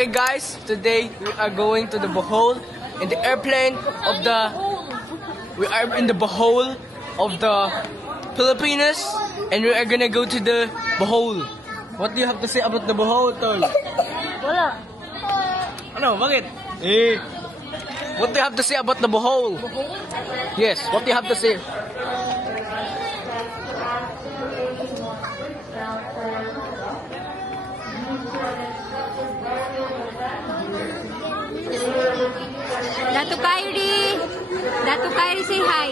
Okay guys, today we are going to the Bohol in the airplane of the... We are in the Bohol of the Filipinas and we are gonna go to the Bohol. What do you have to say about the Bohol, Tol? Wala. Ano, bakit? What do you have to say about the Bohol? Yes, what do you have to say? Datu Kyrie, say hi.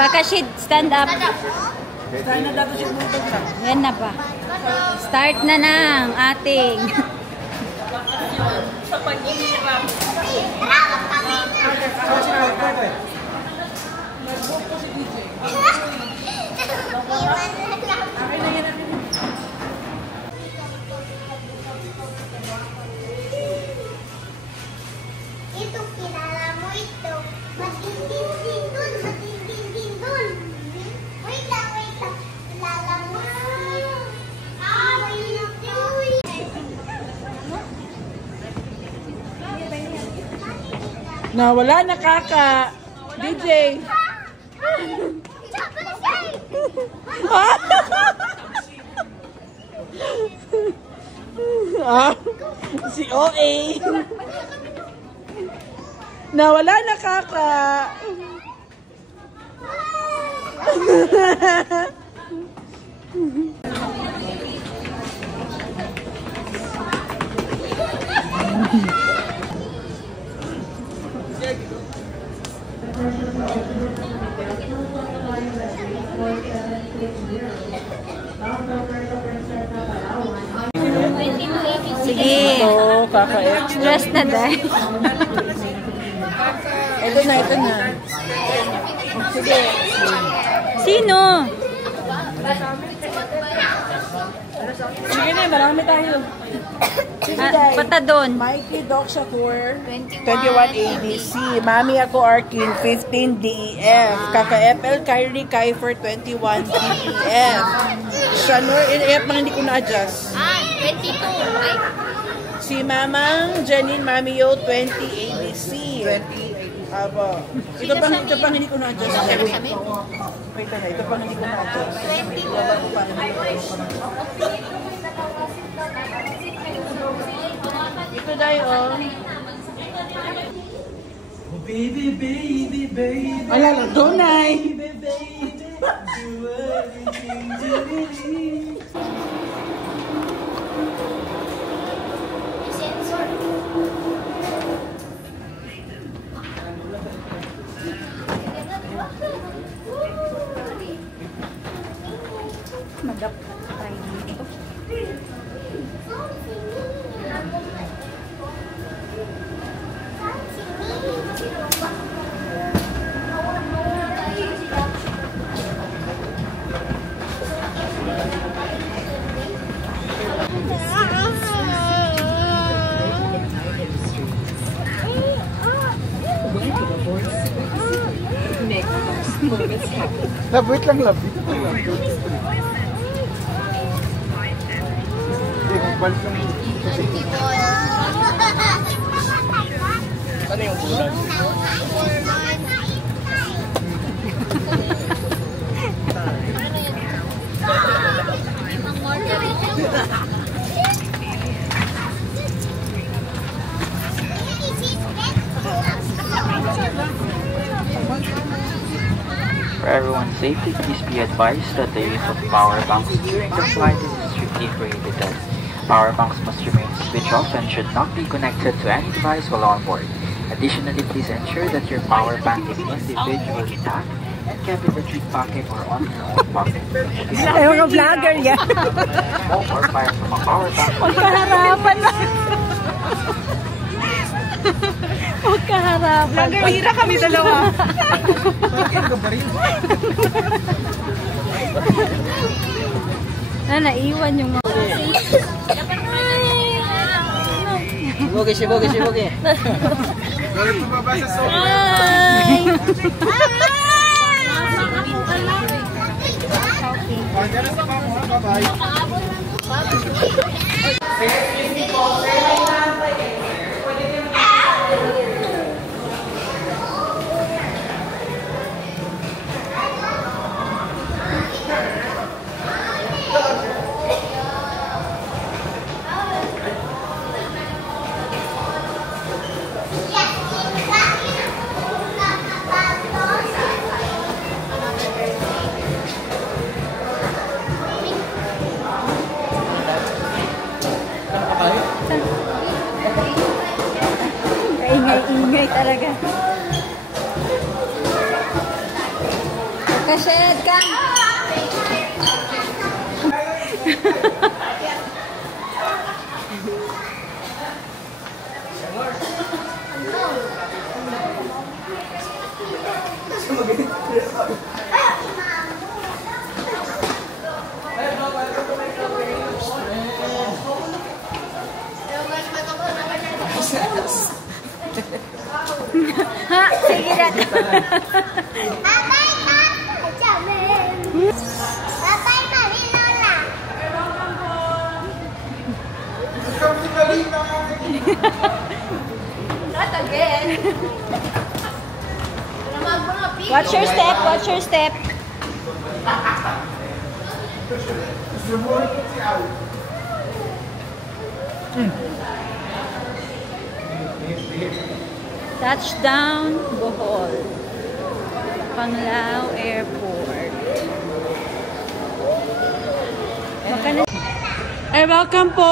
Kakashid, stand up. Yan na ba? Start na ng ating Sa pag-ihirap. Ito, kilala mo ito. Matinding din dun, matinding din dun. Wait lang. Kilala mo. Wait lang. Nawala na kaka. DJ. Si OA. Nawala na kaka. sige. So, kaka-ex. Stress na dahil. Ito na. Sige. Sino? Sige na, marami tayo. Sige, guys. Pata doon. Mikey Doc Shakur, 21 ABC. Mami ako Arkin, 15 DEF. Kaka FL Kyrie Kaifer, 21 DEF. Shanur, EF mga hindi ko na-adjust. 22. Ay. Si Mamang Janine Mamio, 20 ABC. 20 Aba. Ito pang hindi ko na-adjust. Wait na, ito pang hindi ko na-adjust. Ito dahil, oh. Baby. Alala, donay. Mag-up tayo dito. Labit lang. Ano yung bulan? For everyone's safety, please be advised that the use of power banks during the flight is strictly prohibited. Power banks must remain switched off and should not be connected to any device while on board. Additionally, please ensure that your power bank is individually packed and kept in the treat pocket or on your own pocket. Ay, mga vlogger yan. Smoke or fire from a power bank. Magkaharapan na. Magkaharapan. Vloggerira kami dalawa. Naiwan yung mga... Sibugi, sibugi, sibugi. Ay! Ingay talaga. Kashed ka. Ha, sige na. Bye-bye, Papa. Jamin. Bye-bye, Mami Lola. Not again. Watch your step, watch your step. Touchdown, Bohol. Panglao Airport. Ay, welcome po.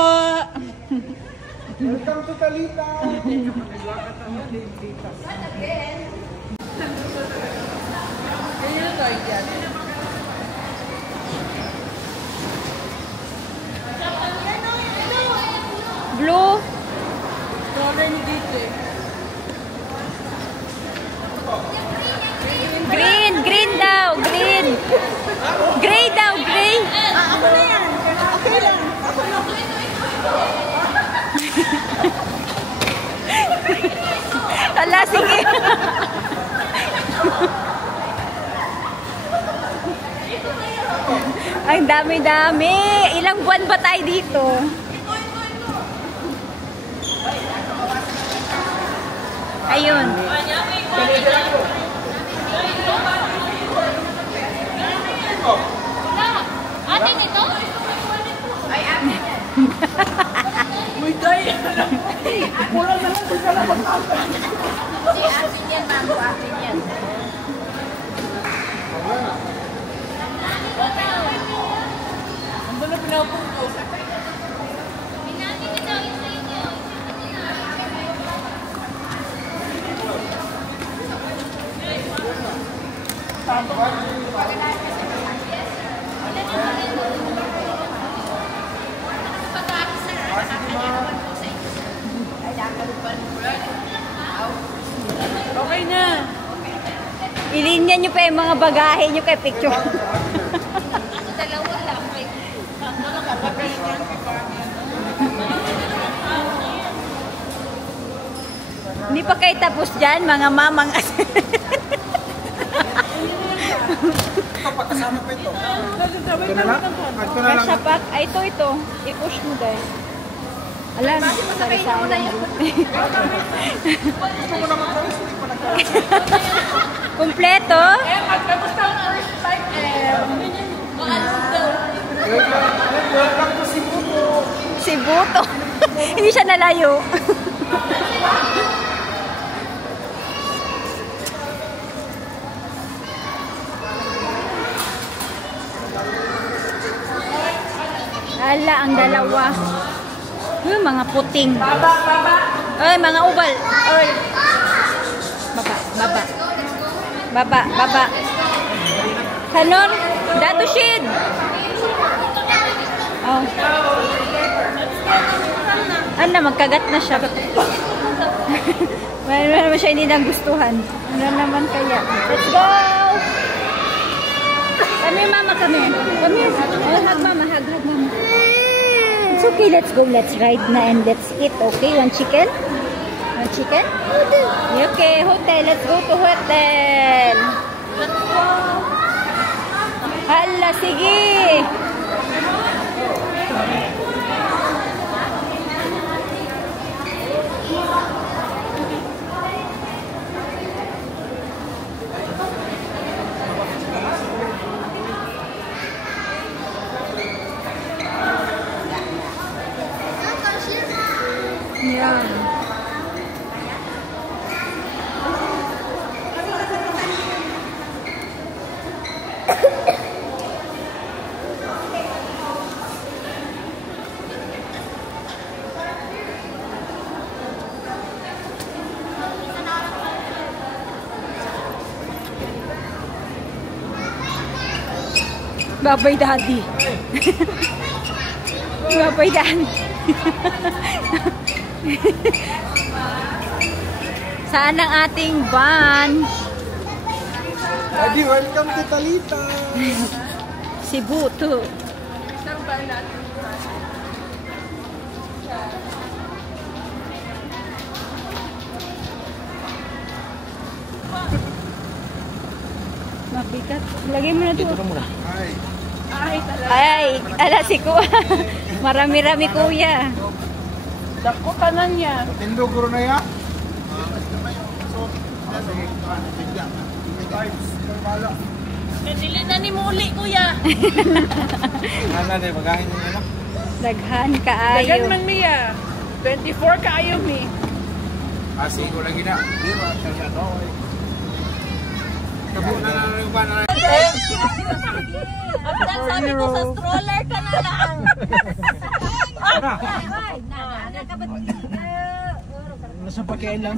Welcome to Talita. Blue. Green, green daw, green. Gray daw, gray. Ako na yan. Okay lang. Ala, sige. Ang dami-dami. Ilang buwan ba tayo dito? Ayun. Ate nito? Ay, ate. Uy, day. Kulang na lang. Kulang na lang. Si ate yan, ma'am. Ate yan. Ang dala pinapunto. Okay na. Ilinya nyo pa yung mga bagahe nyo kay picture. Dalawa lang. Hindi pa kayo tapos dyan, mga mamang. Kapagkasama pa ito. Ito na lang. Ito na lang. Kasapak. Ay, ito. I-push mo guys. Alam, sari-sari. Kompleto? Welcome to Cebu. Si Buto. Hindi siya nalayo. Ala, ang dalawa. Mga puting. Ay, mga ubal. Ay. Baba, baba. Baba, baba. Kanon, Dato Shid. Oh. Ano, magkagat na siya. Wala naman siya hindi nagustuhan. Ano naman kaya? Let's go! Kami, mama, kami. Kami. Oh, hug, mama. Hug, mama. It's okay, let's go. Let's ride na and let's eat. Okay, one chicken? One chicken? Okay, hotel. Let's go to hotel. Let's go. Hala, sige. Yeah. Babay daddy. Babay daddy. Saan ang ating van? Daddy, welcome to Talita. Cebu to. Mabigat. Lagay mo na ito. Ay, ala si Kuya. Marami-rami Kuya. Dako tanan niya. Tindo guro na ya. Dili na ni muli, kuya. Ano na, magahin niya na. Daghan Dagan kaayo. man niya. 24 kaayo mi. Asi ko lagi na. Di ba? Kabo na yung ba na. Sabi ko sa stroller ka na lang. Nasa pakialam.